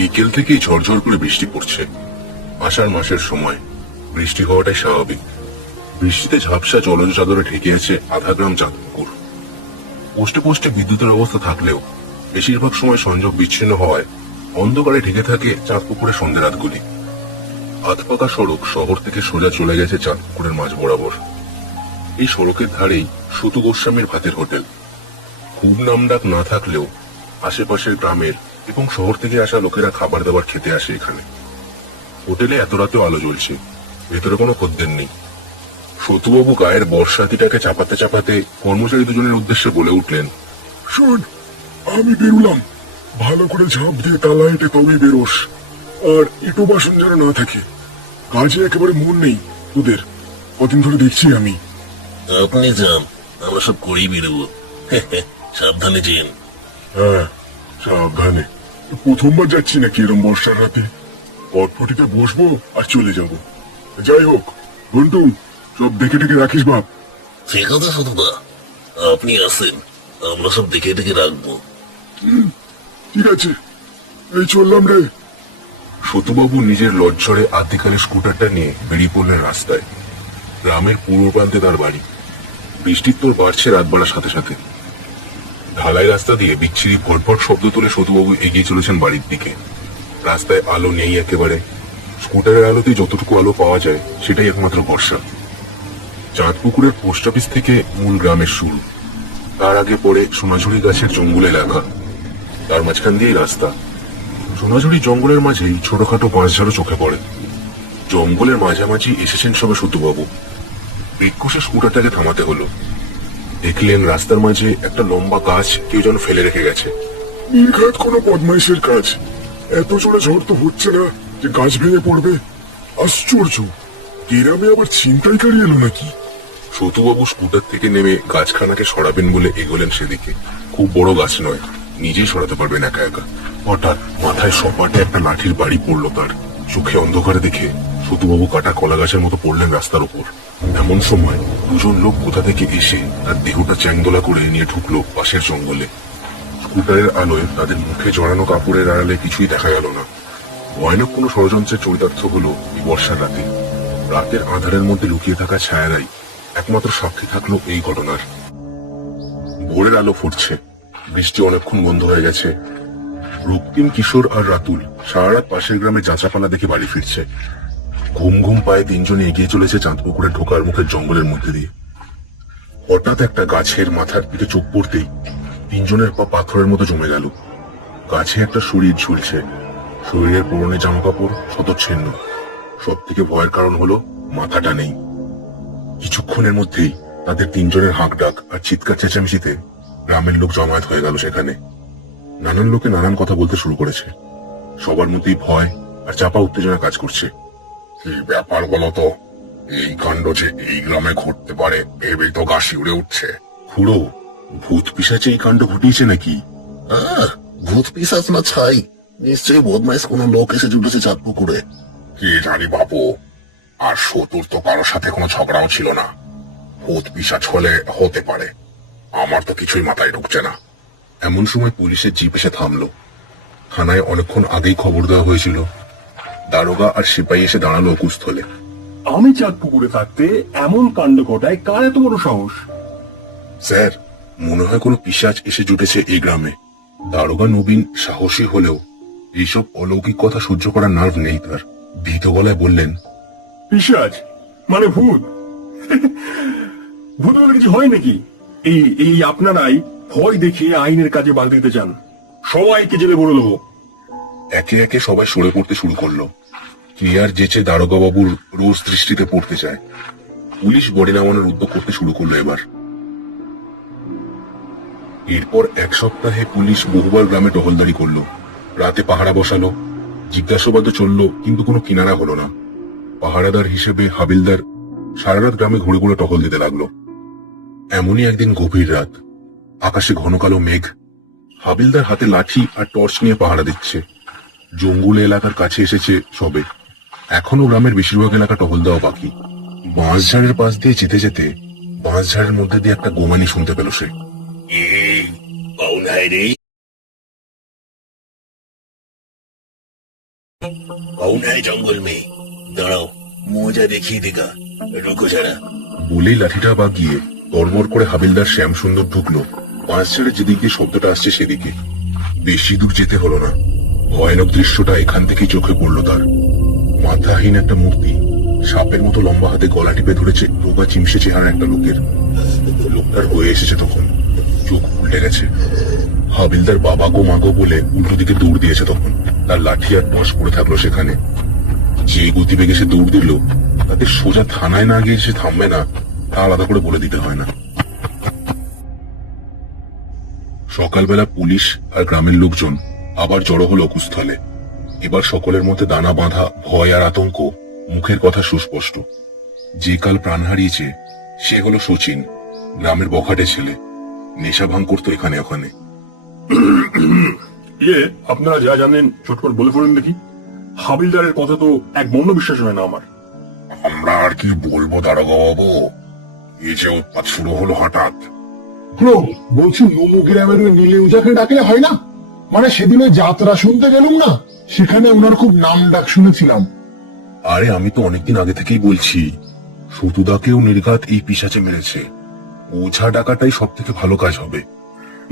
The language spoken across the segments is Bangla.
বিকেল থেকেই ঝরঝর করে বৃষ্টি পড়ছে। আষাঢ় মাসের সময় বৃষ্টি হওয়াটাই স্বাভাবিক। বৃষ্টিতে ঝাপসা জলজ চাদরে ঢেকে আছে আধা গ্রাম চাঁদপুকুর। পোস্টে পোস্টে বিদ্যুতের অবস্থা থাকলেও বেশিরভাগ সময় সংযোগ বিচ্ছিন্ন হওয়ায় অন্ধকারে ঢেকে থাকে চাঁদপুকুরের সন্ধ্যে রাতগুলি। আধপাকা সড়ক শহর থেকে সোজা চলে গেছে চাঁদপুকুরের মাঝ বরাবর। এই সড়কের ধারেই শুতু গোস্বামীর ভাতের হোটেল। খুব নামডাক না থাকলেও আশেপাশের গ্রামের এবং শহর থেকে আসা লোকেরা খাবার দাবার খেতে আসে এখানে। হোটেলে এত রাতেও আলো জ্বলছে, ভেতরে কোনো খদ্দের নেই। সতুবাবু গায়ের বর্ষাতিটাকে চাপাতে চাপাতে কর্মচারী দুজনের উদ্দেশ্যে বলে উঠলেন, শোন, আমি বেরুলাম। ভালো করে ঝাঁপ দিয়ে তালা হেঁটে তবেই বেরোস। আর এটো বাসন যেন না থাকে। কাজে একেবারে মন নেই তোদের, কদিন ধরে দেখছি আমি। আপনি যান, আমরা সব করেই বেরোবো। সাবধানে যেন। হ্যাঁ, সাবধানে। প্রথমবার যাচ্ছি নাকি এরম বর্ষার রাতে? পটপটিতে বসবো আর চলে যাব। যাই হোক, ঘন্টু, সব দেখে টেকে রাখিস বাপ। ঠিক আছে শুধুদা, আপনি আসেন, আমরা সব দেখে দেখে রাখবো। ঠিক আছে, এই চললাম রে। সতুবাবু নিজের লজ্জরে আদ্যিকালের স্কুটারটা নিয়ে বেরিয়ে পড়লেন রাস্তায়। গ্রামের পূর্ব প্রান্তে তার বাড়ি। বৃষ্টির তোর বাড়ছে রাত বাড়ার সাথে সাথে। ঢালাই রাস্তা দিয়ে বিচ্ছিরি ভটভট শব্দ তুলে সতুবাবু এগিয়ে চলেছেন বাড়ির দিকে। রাস্তায় আলো নেই একেবারে। স্কুটারের আলোতে যতটুকু আলো পাওয়া যায় সেটাই একমাত্র ভরসা। চাঁদপুকুরের পোস্ট অফিস থেকে মূল গ্রামের শুরু। তার আগে পড়ে সোনাঝুরি গাছের জঙ্গল এলাকা। তার মাঝখান দিয়েই রাস্তা। সোনাঝুরি জঙ্গলের মাঝেই ছোটখাটো বাঁশঝাড়ও চোখে পড়ে। জঙ্গলের মাঝামাঝি এসেছেন সবে সতুবাবু। বৃক্ষসে স্কুটারটাকে থামাতে হলো। দেখলেন রাস্তার মাঝে একটা লম্বা গাছ কেউ যেন ফেলে রেখে গেছে। নির্ঘাত কোনো বদমাইশের কাজ। এত জোরে ঝড় তো হচ্ছে না যে গাছ ভেঙে পড়বে। আশ্চর্য, গ্রামে আবার ছিনতাইকারী এলো নাকি? সতুবাবু স্কুটার থেকে নেমে গাছখানাকে সরাবেন বলে এগোলেন সেদিকে। খুব বড় গাছ নয়, নিজেই সরাতে পারবেন একা একা। হঠাৎ মাথায় সপাটে একটা লাঠির বাড়ি পড়লো তার। চোখে অন্ধকারে দেখে সতুবাবু কাটা কলা গাছের মতো পড়লেন রাস্তার উপর। এমন সময় দুজন লোক কোথা থেকে এসে তার দেহটা চ্যাংদোলা করে নিয়ে ঢুকলো পাশের জঙ্গলে। স্কুটারের আলোয় তাদের মুখে জড়ানো কাপড়ের আড়ালে কিছুই দেখা গেল না। ভয়ানক কোনো ষড়যন্ত্রের চরিতার্থ হলো এই বর্ষার রাতে। রাতের আঁধারের মধ্যে লুকিয়ে থাকা ছায়ারাই একমাত্র সাক্ষী থাকলো এই ঘটনার। ভোরের আলো ফুটছে, বৃষ্টি অনেকক্ষণ বন্ধ হয়ে গেছে। রক্তিম, কিশোর আর রাতুল সারা রাত পাশের গ্রামে যাচাপালা দেখে বাড়ি ফিরছে। ঘুম ঘুম পায়ে তিনজনে এগিয়ে চলেছে চাঁদপুকুরে ঢোকার মুখের জঙ্গলের মধ্যে দিয়ে। হঠাৎ একটা গাছের মাথার পিঠে চোখ পড়তেই তিনজনের পা পাথরের মতো জমে গেল। গাছে একটা শরীর ঝুলছে, শরীরের পুরনো জামা কাপড় শতচ্ছিন্ন। সব থেকে ভয়ের কারণ হলো মাথাটা নেই। কিছুক্ষণের মধ্যেই তাদের তিনজনের হাঁক ডাক আর চিৎকার চেঁচামেচিতে গ্রামের লোক জমায়েত হয়ে গেল সেখানে। নানান লোকে নানান কথা বলতে শুরু করেছে। সবার মধ্যেই ভয় আর চাপা উত্তেজনা কাজ করছে। কি ব্যাপার বলতো? এই কাণ্ড যে এই গ্রামে ঘটতে পারে ভেবেই তো গা শিউরে উঠছে। খুড়ো, ভূত পিশাচে এই কাণ্ড ঘটিয়েছে নাকি? ভূত পিশাচ না ছাই, নিশ্চয়ই বদমাইশ কোনো লোক এসে জুটেছে চাঁদপুকুরে। কি জানি বাপু। আর শত্রুর তো কারোর সাথে কোনো ঝগড়াও ছিল না। ভূত পিশাচ হলে হতে পারে, আমার তো কিছুই মাথায় ঢুকছে না। এমন সময় পুলিশের জিপ এসে থামলো। থানায় অনেকক্ষণ আগেই খবর দেওয়া হয়েছিল। দারোগা আর সিপাহী এসে দাঁড়ালো অকুস্থলে। আমি চাঁদপুকুরে থাকতে এমন কাণ্ড ঘটায় কার এত বড় সাহস? স্যার, মনে হয় কোনো পিশাচ এসে জুটেছে এই গ্রামে। দারোগা নবীন সাহসী হলেও এইসব অলৌকিক কথা সহ্য করার নার্ভ নেই তার। ভীত গলায় বললেন, পিশাচ মানে ভূত? ভূত বলে কিছু হয় নাকি? এই এই আপনারাই ভয় দেখিয়ে আইনের কাজে বাধা দিতে চান। সবাইকে জেলে ভরে দেবো। একে একে সবাই সরে পড়তে শুরু করলো। ক্লিয়ার যেচে দারোগা বাবুর রোজ দৃষ্টিতে পড়তে চায়। পুলিশ বডি নামানোর উদ্যোগ করতে শুরু করলো এবার। এরপর এক সপ্তাহে পুলিশ বহুবার গ্রামে টহলদারি করলো। রাতে পাহারা বসালো, জিজ্ঞাসাবাদও চললো, কিন্তু কোনো কিনারা হলো না। পাহারাদার হিসেবে হাবিলদার সারা রাত গ্রামে ঘুরে ঘুরে টহল দিতে লাগলো। এমনই একদিন গভীর রাত, আকাশে ঘন কালো মেঘ। হাবিলদার হাতে লাঠি আর টর্চ নিয়ে পাহারা দিচ্ছে। জঙ্গলে এলাকার কাছে এসেছে সবে। এখনো গ্রামের বেশিরভাগ এলাকা টহল দেওয়া বাকি। বাঁশঝাড়ের পাশ দিয়ে যেতে যেতে বাঁশঝাড়ের মধ্যে দিয়ে একটা গোমানি শুনতে পেল সে। কৌন হায় রে? कौन है जंगल में दाঁড়াও মজা দেখিয়ে দেগা রুকো যারা বলেই লাঠিটা বাগিয়ে তরবর করে হাবিলদার শ্যাম সুন্দর ঢুকলো পাঁচ ছেড়ে যেদিকে শব্দটা আসছে সেদিকে। বেশি দূর যেতে হলো না, ভয়ানক দৃশ্যটা এখান থেকেই চোখে পড়লো তার। মাথাহীন একটা মূর্তি সাপের মতো লম্বা হাতে গলা টিপে ধরেছে রোগা চিমসে চেহারা একটা লোকের। লোকটার হয়ে এসেছে তখন, চোখ উল্টে গেছে। হাবিলদার বাবা গো মাগো বলে উল্টো দিকে দৌড় দিয়েছে তখন। তার লাঠি আর বস পড়ে থাকলো সেখানে। যে গতিবেগে সে দৌড় দিল তাতে সোজা থানায় না গিয়ে সে থামবে না তা আলাদা করে বলে দিতে হয় না। সকালবেলা পুলিশ আর গ্রামের লোকজন আবার জড়ো হলো অকুস্থলে। এবার সকলের মধ্যে দানা বাঁধা ভয় আর আতঙ্ক, মুখের কথা সুস্পষ্ট। যে কাল প্রাণ হারিয়েছে সে হলো শচীন, গ্রামের বখাটে ছেলে। নেশা ভাঙ করতো এখানে ওখানে। আপনারা যা জানেন চটপট বলে পড়েন দেখি। হাবিলদারের কথা তো এক বন্য বিশ্বাস হয় না আমার। আমরা আর কি বলবো দারোগা বাবু, এই যে উৎপাত শুরু হলো হঠাৎ। বলছি নমু গ্রামের ওই নীলে উজাকে ডাকলে হয় না? মানে সেদিন ওই যাত্রা শুনতে গেলুম না, সেখানে ওনার খুব নাম ডাক শুনেছিলাম। আরে আমি তো অনেকদিন আগে থেকেই বলছি, সতুদাকেও নির্ঘাত এই পিশাচে মেরেছে। ওঝা ডাকাটাই সব থেকে ভালো কাজ হবে।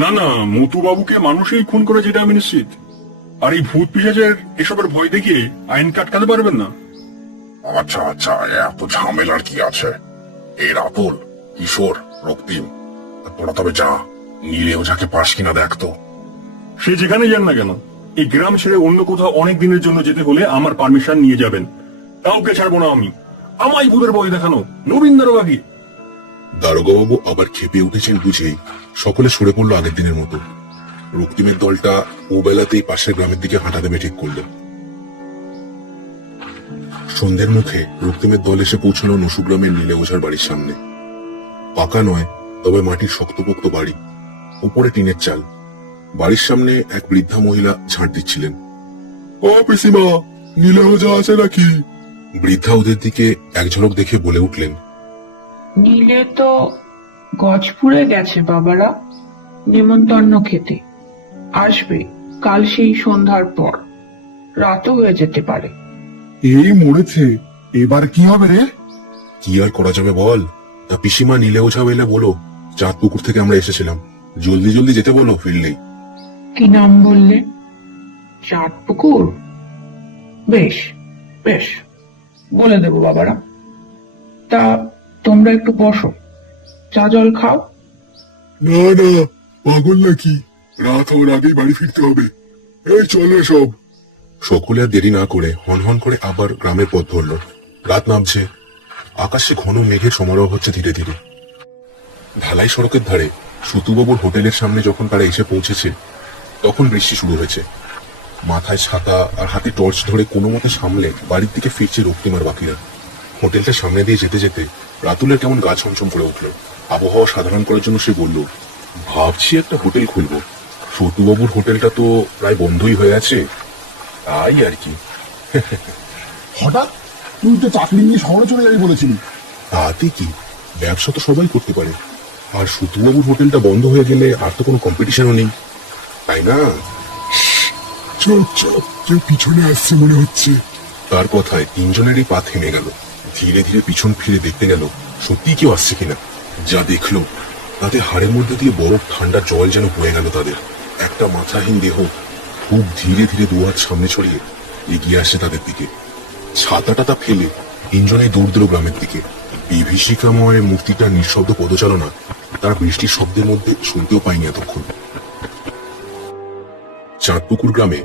না না, মতু বাবুকে মানুষই খুন করে যেটা আমি নিশ্চিত। আর এই ভূত পিশাচের এসবের ভয় দেখিয়ে আইন কাটকাতে পারবেন না। আচ্ছা আচ্ছা, এত ঝামেলার কি আছে? এই রাতুল, কিশোর, রক্তিম, তোরা তবে যা, নীলে ওঝাকে পাস কিনা দেখতো। সে যেখানে যান না কেন, এই গ্রাম ছেড়ে অন্য কোথাও অনেক দিনের জন্য যেতে হলে আমার পারমিশন নিয়ে যাবেন। কাউকে ছাড়বো না আমি। আমায় ভূতের ভয় দেখানো নবীন দারোগাকে। দারোগাবাবু আবার খেপে উঠেছেন বুঝেই সকলে সরে পড়লো আগের দিনের মতো। রক্তিমের দলটা ও বেলাতেই পাশের গ্রামের দিকে হাঁটা দেবে ঠিক করলো। সন্ধ্যের মুখে রক্তিমের দল এসে পৌঁছলো নসু গ্রামের নীলে ওঝার বাড়ির সামনে। পাকা নয়, তবে মাটির শক্তপোক্ত বাড়ি, উপরে টিনের চাল। বাড়ির সামনে এক বৃদ্ধা মহিলা ঝাঁট দিচ্ছিলেন। ও পিসিমা, নীলে ওজা আছে নাকি? বৃদ্ধা ওদের দিকে এক ঝলক দেখে বলে উঠলেন, নীলে তো গজপুরে গেছে বাবারা, নেমন্তন্ন খেতে। আসবে কাল সেই সন্ধ্যার পর, রাতও হয়ে যেতে পারে। এই মরেছে, এবার কি হবে রে? কি আর করা যাবে বল? তা পিসিমা নীলে ওঝা এলে বলো চাঁদ পুকুর থেকে আমরা এসেছিলাম, জলদি জলদি যেতে বলো ফিরলেই। কি নাম বললে? চাঁদপুকুর? বেশ বেশ, বলে দেবো বাবারা। তা তোমরা একটু বসো, চা জল খাও। না না, পাগল নাকি? রাত হওয়ার আগেই বাড়ি ফিরতে হবে। এই চলে সব। সকলে আর দেরি না করে হনহন করে আবার গ্রামের পথ ধরল। রাত নামছে, আকাশে ঘন মেঘের সমারোহ হচ্ছে ধীরে ধীরে। ঢালাই সড়কের ধারে সতুবাবুর হোটেলের সামনে যখন তারা এসে পৌঁছেছে তখন বৃষ্টি শুরু হয়েছে। মাথায় ছাতা আর হাতে টর্চ ধরে কোনো মতে সামলে বাড়ির দিকে ফিরছে রক্তিম আর বাকিরা। হোটেলটার সামনে দিয়ে যেতে যেতে রাতুলের কেমন গা ছমছম করে উঠল। আবহাওয়া সাধারণ করার জন্য সে বলল, ভাবছি একটা হোটেল খুলবো। সতুবাবুর হোটেলটা তো প্রায় বন্ধই হয়ে আছে, তাই আর কি। হঠাৎ তুই তো চাকরি নিয়ে শহরে চলে যাবি বলেছিলি। তাতে কি, ব্যবসা তো সবাই করতে পারে। আর সতুবাবুর হোটেলটা বন্ধ হয়ে গেলে আর তো কোনো কম্পিটিশনও নেই, তাই না? চুপ চুপ, কেউ পিছনে আসছে মনে হচ্ছে। তার কথায় তিনজনেরই পা থেমে গেল। ধীরে ধীরে পিছন ফিরে দেখতে গেল সত্যি কেউ আসছে কিনা। যা দেখলো তাতে হাড়ের মধ্যে দিয়ে বরফ ঠান্ডা জল যেন বয়ে গেল তাদের। একটা মাথাহীন দেহ খুব ধীরে ধীরে দুহাত সামনে ছড়িয়ে এগিয়ে আসে তাদের দিকে। ছাতাটা ফেলে তিনজনে দৌড় দিল গ্রামের দিকে। বিভীষিকাময় মূর্তিটার নিঃশব্দ পদচালনা তার বৃষ্টির শব্দের মধ্যে শুনতেও পায়নি এতক্ষণ। চাঁদপুকুর গ্রামে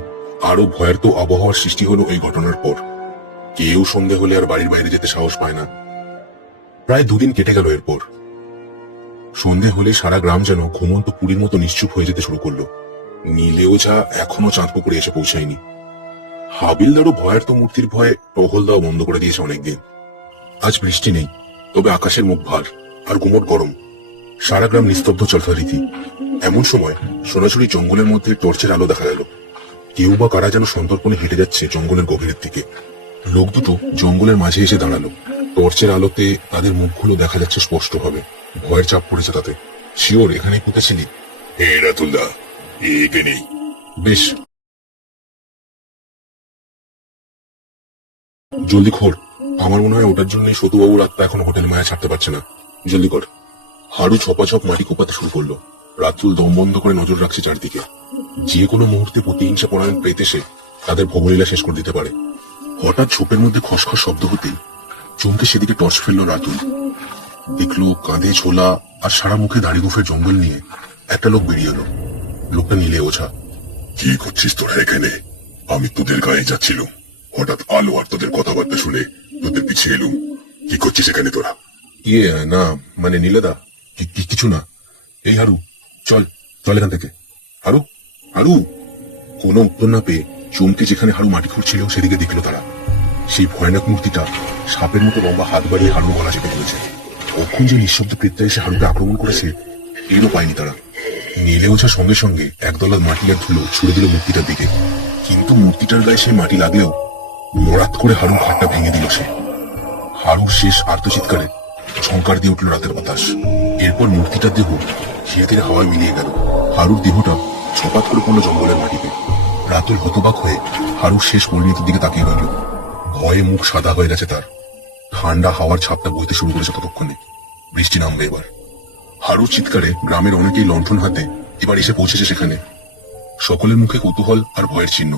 আরো ভয়ার্ত আবহাওয়ার সৃষ্টি হলো এই ঘটনার পর। কেউ সন্ধে হলে আর বাড়ির বাইরে যেতে সাহস পায় না। প্রায় দুদিন কেটে গেল এরপর। সন্ধে হলে সারা গ্রাম যেন ঘুমন্ত পুরীর মতো নিশ্চুপ হয়ে যেতে শুরু করলো। নীলে ওঝা এখনো চাঁদপুকুরে এসে পৌঁছায়নি। হাবিলদারও ভয়ার্ত মূর্তির ভয়ে টহল দেওয়া বন্ধ করে দিয়েছে অনেকদিন। আজ বৃষ্টি নেই, তবে আকাশের মুখ ভার আর গুমট গরম। সারা গ্রাম নিস্তব্ধ যথারীতি। এমন সময় সোনাঝুরি জঙ্গলের মধ্যে টর্চের আলো দেখা গেল। কেউ বা কারা যেন সন্তর্পণে হেঁটে যাচ্ছে জঙ্গলের গভীরের দিকে। লোক দুটো জঙ্গলের মাঝে এসে দাঁড়ালো। টর্চের আলোতে তাদের মুখগুলো দেখা যাচ্ছে স্পষ্টভাবে। ভয়ের চাপ পড়েছে তাতে। শিওর এখানেই পুঁতেছিলি? হে রাতুলদা, এখানেই। বেশ, জলদি খোর, আমার মনে হয় ওটার জন্যই সতুবাবুর আত্মা এখন হোটেল মায়া ছাড়তে পারছে না। জলদি কর। হাড়ু ছপাছপ মাটি কোপাতে শুরু করলো। রাতুল দম বন্ধ করে নজর রাখছে চারদিকে। যে কোনো মুহূর্তে প্রতিহিংসা পরায়ণ প্রেত এসে তাদের ভবলীলা শেষ করে দিতে পারে। হঠাৎ ছোপের মধ্যে খসখস শব্দ হতেই চমকে সেদিকে টর্চ ফেললো রাতুল। দেখলো কাঁধে ঝোলা আর সারা মুখে দাড়ি গোফের জঙ্গল নিয়ে একটা লোক বেরিয়ে এলো। লোকটা নীলে ওঝা। কি করছিস তোরা এখানে? আমি তোদের গায়ে যাচ্ছিলাম, হঠাৎ আলো আর তোদের কথাবার্তা শুনে তোদের পিছিয়ে এলুম। কি করছিস এখানে তোরা? না মানে নীলেদা, কিছু না। এই হারু, চল চল এখান থেকে। হারু, হারু। কোনো উত্তর না পেয়ে চমকে যেখানে হারু মাটি খুঁড়ছিল সেদিকে দেখলো তারা। সেই ভয়ানক মূর্তিটা সাপের মতো লম্বা হাত বাড়িয়ে হারুর গলা চেপে ধরেছে। কখন যে নিঃশব্দ কৃত্যা এসে হারুকে আক্রমণ করেছে এরও পায়নি তারা। নীলে ওঝার সঙ্গে সঙ্গে একদলা মাটি আর ধুলো ছুড়ে দিল মূর্তিটার দিকে। কিন্তু মূর্তিটার গায়ে সেই মাটি লাগলেও লড়াত করে হারুর ঘাটটা ভেঙে দিল সে। হারুর শেষ আর্তচিৎকারে ঝংকার দিয়ে উঠল রাতের বাতাস। এরপর মূর্তিটার দেহ ধীরে ধীরে হাওয়ায় মিলিয়ে গেল। হারুর দেহটা ছপাত করে পড়লো জঙ্গলের মাটিতে। রাতুল হতবাক হয়ে হারুর শেষ পরিণতির দিকে তাকিয়ে রইল। ভয়ে মুখ সাদা হয়ে গেছে তার। ঠান্ডা হাওয়ার ছাপটা বইতে শুরু করেছে ততক্ষণে। বৃষ্টি নামবে এবার। হারুর চিৎকারে গ্রামের অনেকেই লণ্ঠন হাতে এবার এসে পৌঁছেছে সেখানে। সকলের মুখে কৌতূহল আর ভয়ের চিহ্ন।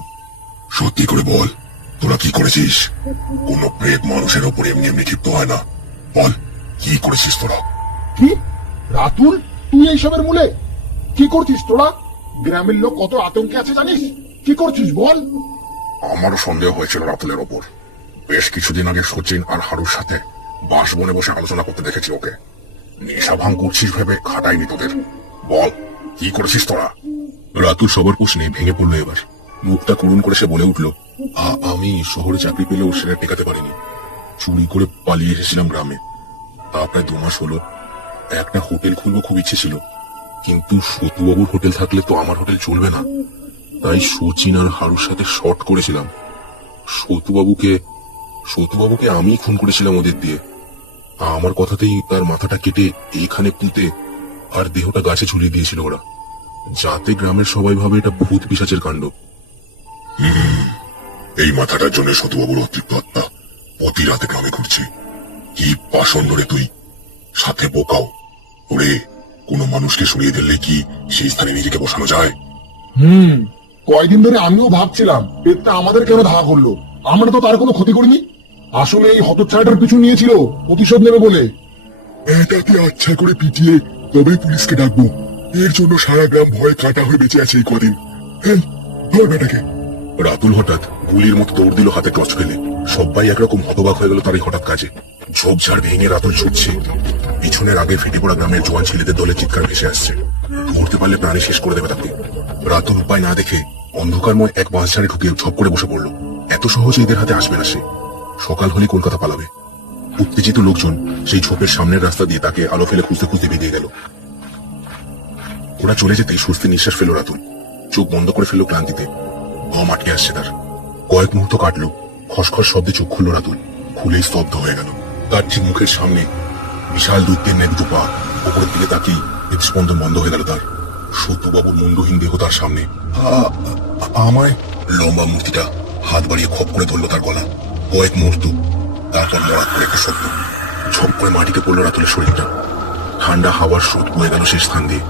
সত্যি করে বল, তোরা কি করেছিস? কোনো প্রেত মানুষের ওপর এমনি এমনি ক্ষিপ্ত হয় না। বল, কি করেছিস তোরা? কি রাতুল, তুই এইসবের মূলে? কি করছিস তোরা? গ্রামের লোক কত আতঙ্কে আছে জানিস? কি করছিস বল? আমারও সন্দেহ হয়েছিল রাতুলের ওপর। বেশ কিছুদিন আগে সচিন আর হারুর সাথে বাসবনে বসে আলোচনা করতে দেখেছি ওকে। নেশা ভাঙ করছিস ভেবে খাটাইনি তোদের। বল, কি করেছিস তোরা? রাতুল সবার প্রশ্নে ভেঙে পড়লো এবার। মুখটা করুণ করে সে বলে উঠল, আমি শহরে চাকরি পেলেও সেটা টেকাতে পারিনি। চুরি করে পালিয়ে এসেছিলাম গ্রামে। তা প্রায় 2 মাস হলো। একটা হোটেল খুলবো খুব ইচ্ছে ছিল, কিন্তু সতুবাবুর হোটেল থাকলে তো আমার হোটেল চলবে না। তাই সচিন আর হারুর সাথে শর্ট করেছিলাম। সতুবাবুকে আমি খুন করেছিলাম ওদের দিয়ে। আমার কথাতেই তার মাথাটা কেটে এইখানে পুঁতে আর দেহটা গাছে ঝুলিয়ে দিয়েছিল ওরা, যাতে গ্রামের সবাই ভাবে এটা ভূত পিশাচের কাণ্ড। এই মাথাটার জন্য সতুবাবুর অতৃপ্ত আত্মা প্রতি রাতে গ্রামে ঘুরছে। কি পাষণ্ড রে তুই, সাথে বোকাও। ওরে, কোনো মানুষকে সরিয়ে দিলে কি সেই স্থানে নিজেকে বসানো যায়? কয়দিন ধরে আমিও ভাবছিলাম পেটটা আমাদের কেন ধাওয়া করলো। আমরা তো তার কোনো ক্ষতি করিনি। আসলে এই হতচ্ছাড়াটার পিছু নিয়েছিল প্রতিশোধ নেবে বলে। এটাকে আচ্ছা করে পিটিয়ে তবেই পুলিশকে ডাকবো। এর জন্য সারা গ্রাম ভয়ে কাটা হয়ে বেঁচে আছে এই কদিন। এই ধর বেটাকে। রাতুল হঠাৎ গুলির মতো দৌড় দিল হাতে টর্চ ফেলে। সবাই একরকম হতবাক হয়ে গেল তার এই হঠাৎ কাজে। ঝোপঝাড় ভেঙে রাতুল ছুটছে। পিছনের আগে ফেটে পড়া গ্রামের জোয়ান ছেলেদের দলে চিৎকার ভেসে আসছে। ধরতে পারলে প্রাণী শেষ করে দেবে তাকে। রাতুল উপায় না দেখে অন্ধকারময় এক বাঁশঝাড়ে ঢুকে ঝপ করে বসে পড়ল। এত সহজে এদের হাতে আসবে না সে। সকাল হলে কলকাতা পালাবে। উত্তেজিত লোকজন সেই ঝোপের সামনের রাস্তা দিয়ে তাকে আলো ফেলে খুঁজতে খুঁজতে বেরিয়ে গেল। ওরা চলে যেতেই স্বস্তি নিঃশ্বাস ফেল রাতুল। চোখ বন্ধ করে ফেললো ক্লান্তিতে। দম আটকে আসছে তার। কয়েক মুহূর্ত কাটলো। খসখস শব্দে চোখ খুলল রাতুল। খুলেই স্তব্ধ হয়ে গেল। তার ঠিক মুখের সামনে বিশাল দৈত্যের ন্যায় দুটো পা। ওপরের দিকে তাকিয়ে হৃদস্পন্দন বন্ধ হয়ে গেল তার। সত্যবাবুর মুন্ডহীন দেহ তার সামনে। আমায়। লম্বা মূর্তিটা হাত বাড়িয়ে খপ করে ধরলো তার গলা। কয়েক মুহূর্ত, তারপর মরাত করে একটা শব্দ। ঝপ করে মাটিতে পড়লো রাতুলের শরীরটা। ঠান্ডা হাওয়ার স্রোত বয়ে গেল সেই স্থান দিয়ে।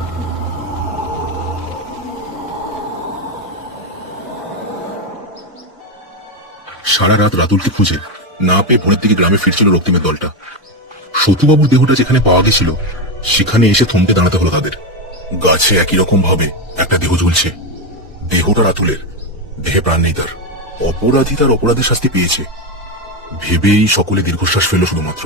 সারা রাত রাতুলকে খুঁজে না পেয়ে ভোরের দিকে গ্রামে ফিরছিল রক্তিমের দলটা। সতুবাবুর দেহটা যেখানে পাওয়া গেছিল সেখানে এসে থমকে দাঁড়াতে হলো তাদের। গাছে একই রকম ভাবে একটা দেহ ঝুলছে। দেহটা রাতুলের, দেহে প্রাণ নেই তার। অপরাধী তার অপরাধের শাস্তি পেয়েছে ভেবেই সকলে দীর্ঘশ্বাস ফেলল শুধুমাত্র।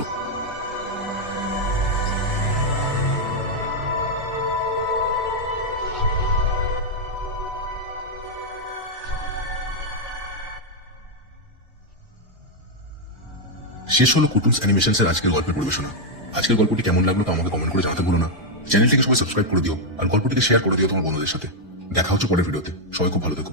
শেষ হলো কুটুস অ্যানিমেশনস এর আজকের গল্পের পরিবেশনা। আজকের গল্পটি কেমন লাগলো তা আমাকে কমেন্ট করে জানাতে ভুলো না। চ্যানেলটিকে সবাই সাবস্ক্রাইব করে দিও আর গল্পটিকে শেয়ার করে দিও তোমার বন্ধুদের সাথে। দেখা হচ্ছে পরের ভিডিওতে। সবাই খুব ভালো থেকো।